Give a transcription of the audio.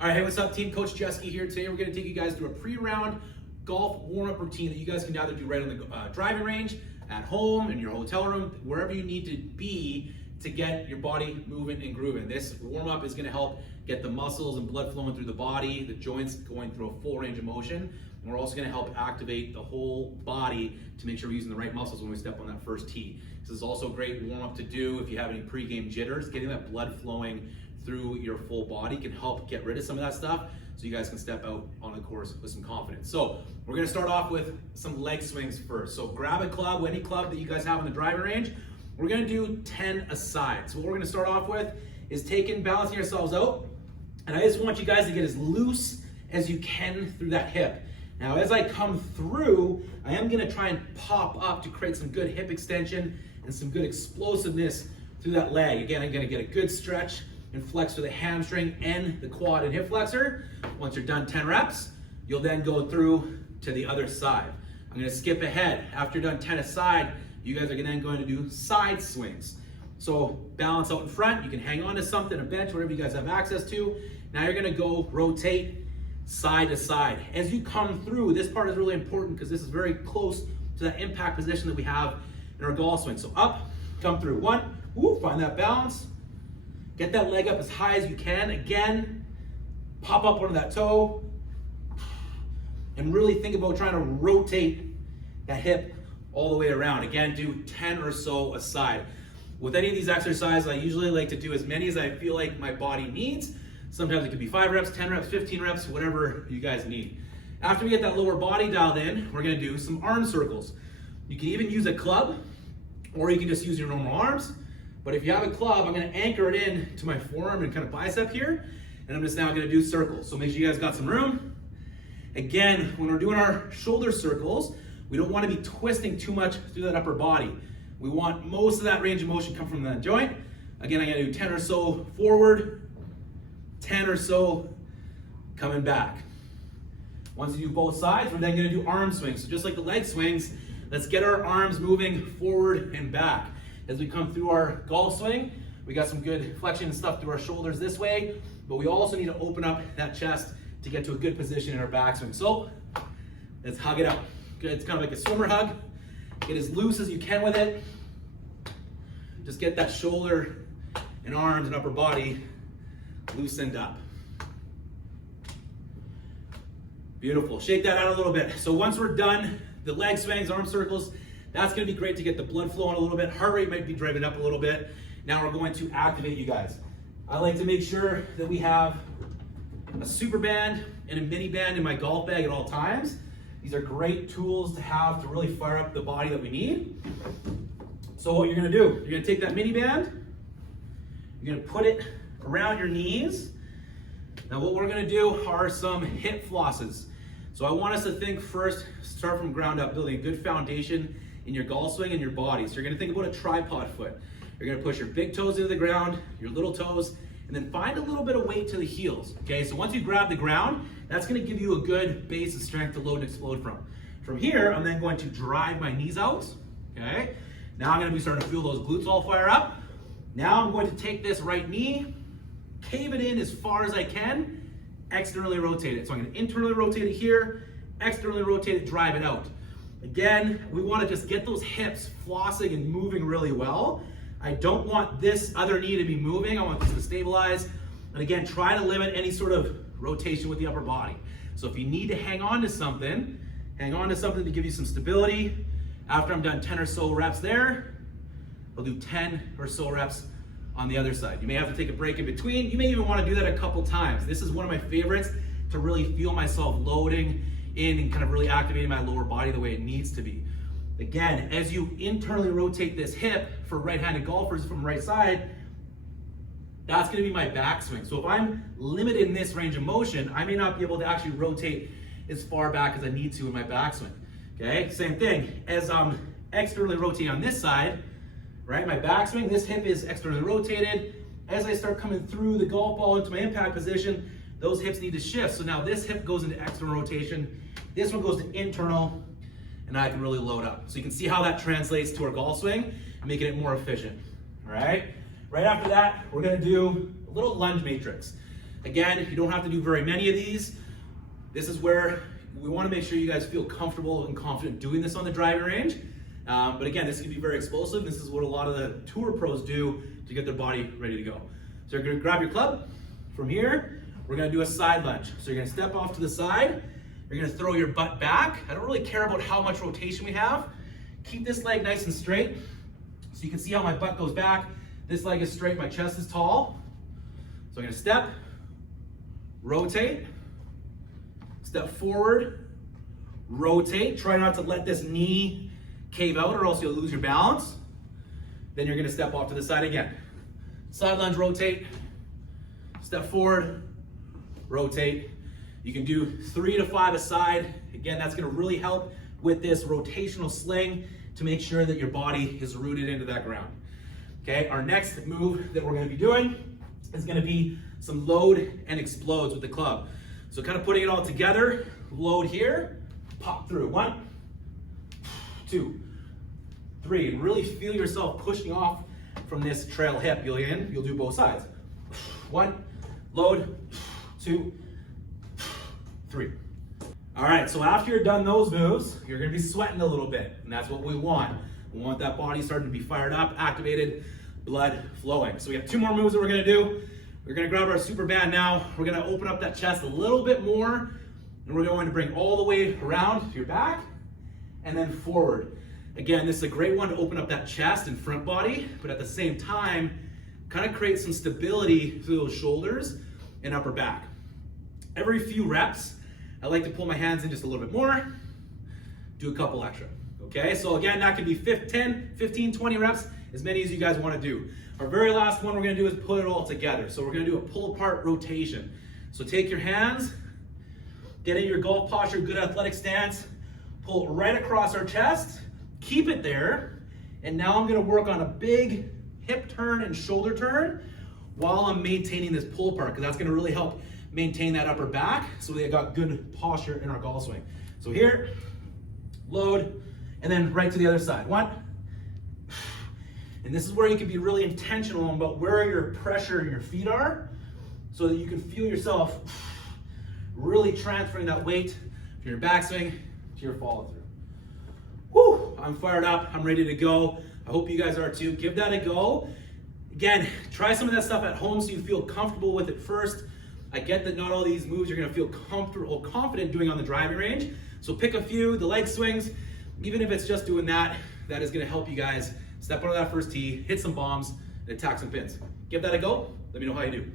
All right, hey, what's up, team? Coach Jeske here. Today we're going to take you guys through a pre-round golf warm-up routine that you guys can either do right on the driving range, at home, in your hotel room, wherever you need to be to get your body moving and grooving. This warm-up is going to help get the muscles and blood flowing through the body, the joints going through a full range of motion. And we're also going to help activate the whole body to make sure we're using the right muscles when we step on that first tee. This is also a great warm-up to do if you have any pre-game jitters. Getting that blood flowing through your full body can help get rid of some of that stuff so you guys can step out on the course with some confidence. So we're going to start off with some leg swings first. So grab a club, any club that you guys have on the driving range. We're going to do 10 aside. So what we're going to start off with is balancing yourselves out. And I just want you guys to get as loose as you can through that hip. Now, as I come through, I am going to try and pop up to create some good hip extension and some good explosiveness through that leg. Again, I'm going to get a good stretch and flex for the hamstring and the quad and hip flexor. Once you're done 10 reps, you'll then go through to the other side. I'm going to skip ahead. After you're done 10 aside, you guys are then going to do side swings. So balance out in front. You can hang on to something, a bench, whatever you guys have access to. Now you're going to go rotate side to side. As you come through, this part is really important because this is very close to that impact position that we have in our golf swing. So up, come through. One, find that balance. Get that leg up as high as you can. Again, pop up onto that toe. And really think about trying to rotate that hip all the way around. Again, do 10 or so aside. With any of these exercises, I usually like to do as many as I feel like my body needs. Sometimes it could be 5 reps, 10 reps, 15 reps, whatever you guys need. After we get that lower body dialed in, we're gonna do some arm circles. You can even use a club, or you can just use your normal arms. But if you have a club, I'm gonna anchor it in to my forearm and kind of bicep here, and I'm just now gonna do circles. So make sure you guys got some room. Again, when we're doing our shoulder circles, we don't wanna be twisting too much through that upper body. We want most of that range of motion come from that joint. Again, I'm gonna do 10 or so forward, 10 or so coming back. Once you do both sides, we're then gonna do arm swings. So just like the leg swings, let's get our arms moving forward and back. As we come through our golf swing, we got some good flexion and stuff through our shoulders this way, but we also need to open up that chest to get to a good position in our backswing. So let's hug it out. Good, it's kind of like a swimmer hug. Get as loose as you can with it. Just get that shoulder and arms and upper body loosened up. Beautiful. Shake that out a little bit. So once we're done, the leg swings, arm circles, that's going to be great to get the blood flowing a little bit. Heart rate might be driving up a little bit. Now we're going to activate you guys. I like to make sure that we have a super band and a mini band in my golf bag at all times. These are great tools to have to really fire up the body that we need. So what you're going to do, you're going to take that mini band, you're going to put it around your knees. Now what we're going to do are some hip flosses. So I want us to think first, start from ground up, building a good foundation in your golf swing and your body. So you're gonna think about a tripod foot. You're gonna push your big toes into the ground, your little toes, and then find a little bit of weight to the heels. Okay, so once you grab the ground, that's gonna give you a good base of strength to load and explode from. From here, I'm then going to drive my knees out, okay? Now I'm gonna be starting to feel those glutes all fire up. Now I'm going to take this right knee, cave it in as far as I can, externally rotate it. So I'm gonna internally rotate it here, externally rotate it, drive it out. Again, we wanna just get those hips flossing and moving really well. I don't want this other knee to be moving. I want this to stabilize. And again, try to limit any sort of rotation with the upper body. So if you need to hang on to something to give you some stability. After I'm done 10 or so reps there, I'll do 10 or so reps on the other side. You may have to take a break in between. You may even want to do that a couple times. This is one of my favorites to really feel myself loading in and kind of really activating my lower body the way it needs to be. Again, as you internally rotate this hip for right-handed golfers from right side, that's going to be my backswing. So if I'm limited in this range of motion, I may not be able to actually rotate as far back as I need to in my backswing. Okay, same thing. As I'm externally rotating on this side, right, my backswing, this hip is externally rotated. As I start coming through the golf ball into my impact position, those hips need to shift. So now this hip goes into external rotation, this one goes to internal, and I can really load up. So you can see how that translates to our golf swing, making it more efficient, all right? Right after that, we're gonna do a little lunge matrix. Again, you don't have to do very many of these. This is where we want to make sure you guys feel comfortable and confident doing this on the driving range. But again, this can be very explosive. This is what a lot of the tour pros do to get their body ready to go. So you're going to grab your club. From here, we're going to do a side lunge. So you're going to step off to the side. You're going to throw your butt back. I don't really care about how much rotation we have. Keep this leg nice and straight. So you can see how my butt goes back. This leg is straight, my chest is tall. So I'm going to step, rotate, step forward, rotate. Try not to let this knee cave out or else you'll lose your balance. Then you're going to step off to the side again. Side lunge, rotate, step forward, rotate. You can do 3 to 5 a side. Again, that's going to really help with this rotational sling to make sure that your body is rooted into that ground. Okay, our next move that we're going to be doing is going to be some load and explodes with the club. So kind of putting it all together, load here, pop through. 1, 2, 3, and really feel yourself pushing off from this trail hip. You'll do both sides. 1, load, 2, 3. All right, so after you're done those moves, you're gonna be sweating a little bit, and that's what we want. We want that body starting to be fired up, activated, blood flowing. So we have 2 more moves that we're gonna do. We're gonna grab our super band now. We're gonna open up that chest a little bit more, and we're going to bring all the way around to your back, and then forward. Again, this is a great one to open up that chest and front body, but at the same time, kind of create some stability through those shoulders and upper back. Every few reps, I like to pull my hands in just a little bit more, do a couple extra, okay? So again, that could be 10, 15, 20 reps, as many as you guys wanna do. Our very last one we're gonna do is put it all together. So we're gonna do a pull apart rotation. So take your hands, get in your golf posture, good athletic stance, pull it right across our chest, keep it there, and now I'm gonna work on a big hip turn and shoulder turn while I'm maintaining this pull apart, because that's gonna really help maintain that upper back so we got good posture in our golf swing. So here, load, and then right to the other side. 1. And this is where you can be really intentional about where your pressure and your feet are so that you can feel yourself really transferring that weight from your backswing to your follow through. Whew, I'm fired up, I'm ready to go. I hope you guys are too. Give that a go. Again, try some of that stuff at home so you feel comfortable with it first. I get that not all these moves you're gonna feel comfortable, confident doing on the driving range. So pick a few, the leg swings, even if it's just doing that, that is gonna help you guys step out of that first tee, hit some bombs, and attack some pins. Give that a go, let me know how you do.